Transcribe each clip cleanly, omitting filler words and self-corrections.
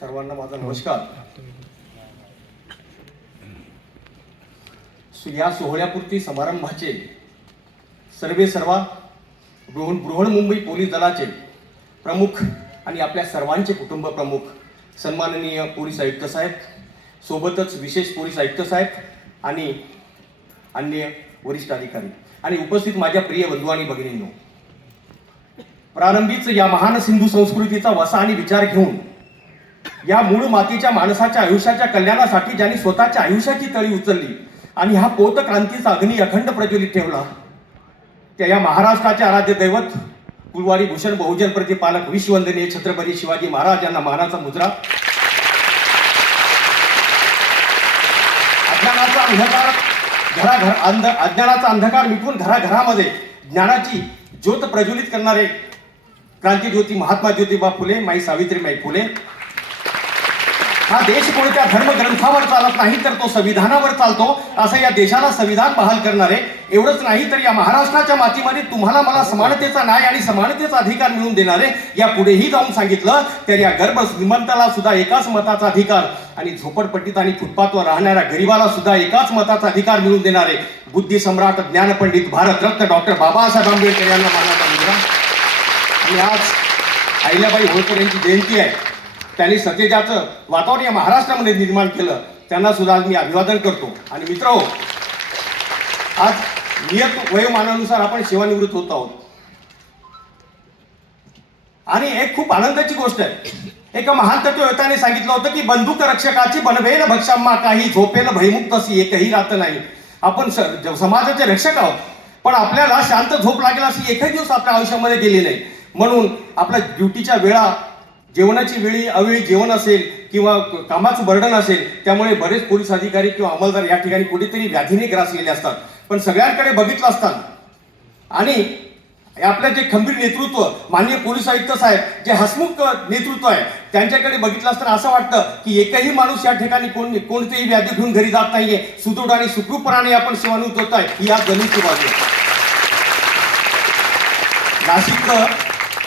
सर्वांना माझा नमस्कार. या सोहळ्यापुरती समारंभाचे सर्वा बृहन्मुंबई पोलीस दलाचे प्रमुख आणि आपल्या सर्वांचे कुटुंब प्रमुख सन्माननीय पोलीस आयुक्त साहेब, सोबतच विशेष पोलीस आयुक्त साहेब आणि अन्य वरिष्ठ अधिकारी आणि उपस्थित माझ्या प्रिय बंधू आणि भगिनींनो, प्रारंभीच या महान सिंधू संस्कृतीचा वसा आणि विचार घेऊन या मूळ मातीच्या माणसाच्या आयुष्याच्या कल्याणासाठी ज्यांनी स्वतःच्या आयुष्याची तळी उचलली आणि हा पोत क्रांतीचा अग्नी अखंड प्रज्वलित ठेवला, त्या या महाराष्ट्राचे आराध्य दैवत कुलवाडी भूषण बहुजन प्रतिपालक विश्ववंदनीय छत्रपती शिवाजी महाराज यांना मानाचा मुजरा. अज्ञानाचा अंधकार मिटवून घराघरामध्ये ज्ञानाची ज्योत प्रज्वलित करणारे क्रांतीज्योती महात्मा ज्योतिबा फुले, माई सावित्रीबाई फुले. हा देश कोणत्या धर्मग्रंथावर चालत नाही तर तो संविधानावर चालतो, असं या देशाला संविधान बहाल करणारे. एवढंच नाही तर या महाराष्ट्राच्या मातीमध्ये तुम्हाला मला समानतेचा न्याय आणि समानतेचा अधिकार मिळवून देणारे. या पुढेही जाऊन सांगितलं तर या गर्भ श्रीमंताला सुद्धा एकाच मताचा अधिकार आणि झोपडपट्टीत आणि फुटपाथवर राहणाऱ्या गरीबाला सुद्धा एकाच मताचा अधिकार मिळवून देणारे बुद्धी सम्राट ज्ञानपंडित भारतरत्न डॉक्टर बाबासाहेब आंबेडकर यांना मानाचा मुजरा. आणि आज अहिल्याबाई होळकर यांची जयंती आहे. त्यांनी सतेजाचं वातावरण या महाराष्ट्रामध्ये निर्माण केलं, त्यांना सुद्धा मी अभिवादन करतो. आणि मित्रहो, आज नियत वयोमानानुसार आपण सेवानिवृत्त होत आहोत आणि एक खूप आनंदाची गोष्ट आहे. एका महान तत्ववेत्याने सांगितलं होतं की बंदूक रक्षकाची बनवेल भक्षाम्मा काही, झोपेल भयमुक्त अशी एकही रात नाही. आपण समाजाचे रक्षक आहोत, पण आपल्याला शांत झोप लागेल अशी एकही दिवस आपल्या आयुष्यामध्ये गेली नाही. म्हणून आपल्या ड्युटीच्या वेळा, जेवणाची वेळी अवेळी जेवण असेल किंवा कामाचं बर्डन असेल, त्यामुळे बरेच पोलीस अधिकारी किंवा अंमलदार या ठिकाणी कुठेतरी व्याधीने ग्रासलेले असतात. पण सगळ्यांकडे बघितलं असताना आणि आपलं जे खंबीर नेतृत्व माननीय पोलीस आयुक्त साहेब, जे हसमुख नेतृत्व आहे, त्यांच्याकडे बघितलं असताना असं वाटतं की एकही माणूस या ठिकाणी कोणतेही व्याधी घेऊन घरी जात नाहीये. सुदृढ आणि सुखरूपपणाने आपण सेवानिवृत्त होत आहे ही आज जमीनची बाजू आहे. नाशिकचं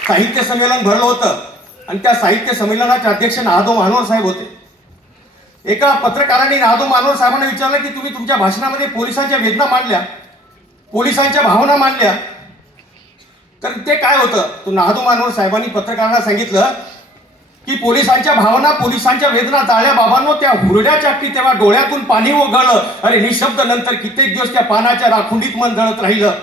साहित्य संमेलन भरलं होतं आणि त्या साहित्य संमेलनाचे अध्यक्ष नादो मानोर साहेब होते. एका पत्रकाराने नादो मानोर साहेबांना विचारलं की तुम्ही तुमच्या भाषणामध्ये पोलिसांच्या वेदना मांडल्या, पोलिसांच्या भावना मांडल्या, तर ते काय होतं? तो नादो मानोर साहेबांनी पत्रकारांना सांगितलं की पोलिसांच्या भावना, पोलिसांच्या वेदना जाळल्या बाबांनो, त्या हुरड्या चापटी तेव्हा डोळ्यातून पाणी वगळलं. अरे निशब्द नंतर कित्येक दिवस त्या पानाच्या राखुंडीत मन जळत राहिलं.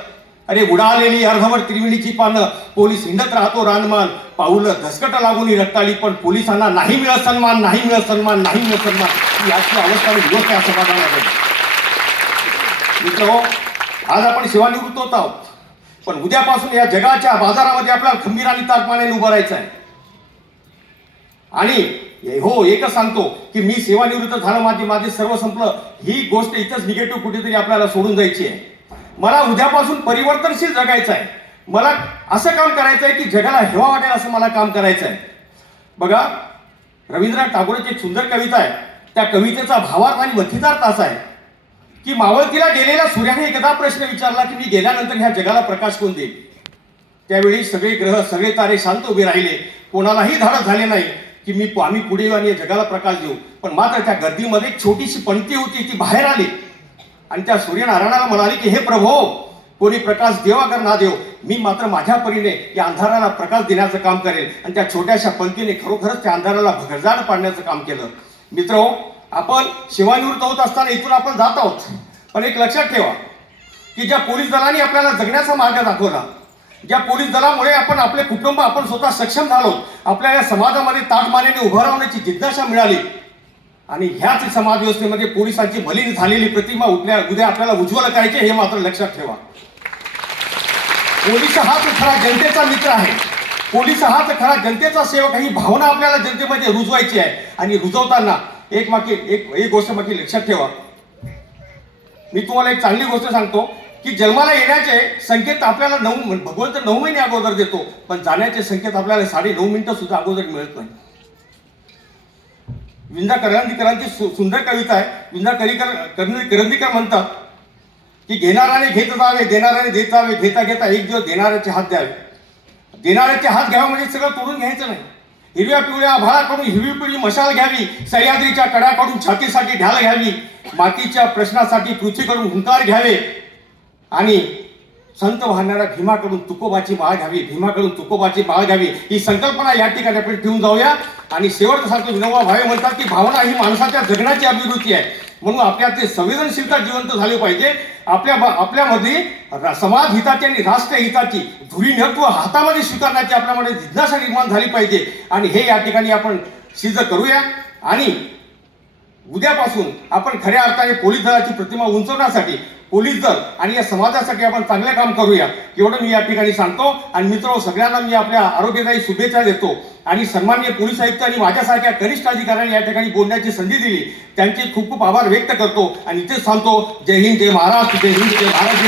अरे उडालेली अर्धवट त्रिवेणीची पानं, पोलीस हिंडत राहतो रानमान, पाऊलं धसकट लागून रक्ताळी, पण पोलिसांना नाही मिळत सन्मान, नाही मिळत सन्मान, नाही मिळत सन्मान. ही आजची अवस्था दिवस या समाजामध्ये. मित्र, आज आपण सेवानिवृत्त होत आहोत, पण उद्यापासून या जगाच्या बाजारामध्ये आपल्याला खंबीर आणि ताकमाने उभं राहायचं आहे. आणि हो, एकच सांगतो की मी सेवानिवृत्त झालं, माझे सर्व संपलं, ही गोष्ट इथंच निगेटिव्ह कुठेतरी आपल्याला सोडून जायची आहे. मला उद्यापासून परिवर्तनशील जगायचं आहे. मला असं काम करायचं आहे की जगाला हेवा वाटेल असं मला काम करायचं आहे. बघा, रवींद्रनाथ टागोरची एक सुंदर कविता आहे. त्या कवितेचा भावार्थ आणि मथितार्थ असा आहे की मावळतीला गेलेल्या सूर्याने एकदा प्रश्न विचारला की मी गेल्यानंतर ह्या जगाला प्रकाश कोण देईल? त्यावेळी सगळे ग्रह, सगळे तारे शांत उभे राहिले. कोणालाही धाडस झाले नाही की आम्ही पुढे येऊ आणि या जगाला प्रकाश देऊ. पण मात्र त्या गर्दीमध्ये एक छोटीशी पंक्ती होती, ती बाहेर आली आणि त्या सूर्यनारायणाला म्हणाली की हे प्रभो, कोणी प्रकाश देव अगर ना देव, मी मात्र माझ्या परीने या अंधाराला प्रकाश देण्याचं काम करेल. आणि त्या छोट्याशा पंक्तीने खरोखरच त्या अंधाराला भगरजाड पाडण्याचं काम केलं. मित्र, आपण सेवानिवृत्त होत असताना इथून आपण जात आहोत, पण एक लक्षात ठेवा की ज्या पोलीस दलाने आपल्याला जगण्याचा मार्ग दाखवला, ज्या पोलीस दलामुळे आपण आपले कुटुंब, आपण स्वतः सक्षम झालो, आपल्या या समाजामध्ये ताटमानेने उभं राहण्याची जिज्ञासा मिळाली, आणि ह्याच समाज व्यवस्थेमध्ये पोलिसांची मलिन झालेली प्रतिमा उद्या आपल्याला उज्ज्वल करायचे, हे मात्र लक्षात ठेवा. पोलीस हाच खरा जनतेचा मित्र आहे, पोलीस हाच खरा जनतेचा सेवक. ही भावना आपल्याला जनतेमध्ये रुजवायची आहे. आणि रुजवताना एक गोष्ट बाकी लक्षात ठेवा. मी तुम्हाला एक चांगली गोष्ट सांगतो की जन्माला येण्याचे संकेत आपल्याला भगवंत 9 महिने अगोदर देतो, पण जाण्याचे संकेत आपल्याला 9.5 मिनिटं सुद्धा अगोदर मिळत नाही. विंदा करंदीकरांची सुंदर कविता आहे. विंदा करंदीकर म्हणतात की घेणाऱ्याने घेत जावे, देणाऱ्याने देत जावे, घेता घेता एक दिवस देणाऱ्याचे हात द्यावे. देणाऱ्याचे हात घ्यावे म्हणजे सगळं तोडून घ्यायचं नाही. हिरव्या पिवळ्या आभाळाकडून हिरवी पिवळी मशाल घ्यावी, सह्याद्रीच्या कड्याकडून छातीसाठी ढाल घ्यावी, मातीच्या प्रश्नासाठी पृथ्वीकडून हुंकार घ्यावे आणि संत वाहणाऱ्या भीमाकडून तुकोबाची माळ घ्यावी, भीमाकडून तुकोबाची माळ घ्यावी, ही संकल्पना या ठिकाणी आपण ठेवून जाऊया. आणि शेवटचं सांगतो, विनोबा भावे म्हणतात की भावना ही माणसाच्या जगण्याची अभिवृत्ती आहे, म्हणून आपल्यात ते संवेदनशीलता जिवंत झाली पाहिजे. आपल्यामध्ये समाज हिताची आणि राष्ट्र हिताची धुरी नेतृत्व हातामध्ये स्वीकारण्याची आपल्यामध्ये जिज्ञासा निर्माण झाली पाहिजे. आणि हे या ठिकाणी आपण सिद्ध करूया. आणि उद्यापासून आपण खऱ्या अर्थाने पोलीस दलाची प्रतिमा उंचवण्यासाठी, पोलीस दल आणि या समाजासाठी आपण चांगले काम करूया, एवढं मी या ठिकाणी सांगतो. आणि मित्र सगळ्यांना मी आपल्या आरोग्यदायी शुभेच्छा देतो. आणि सन्माननीय पोलीस आयुक्त आणि माझ्यासारख्या कनिष्ठ अधिकाऱ्यांनी या ठिकाणी बोलण्याची संधी दिली, त्यांचे खूप खूप आभार व्यक्त करतो. आणि इथेच सांगतो, जय हिंद, जय महाराष्ट्र, जय हिंद, जय महाराष्ट्र.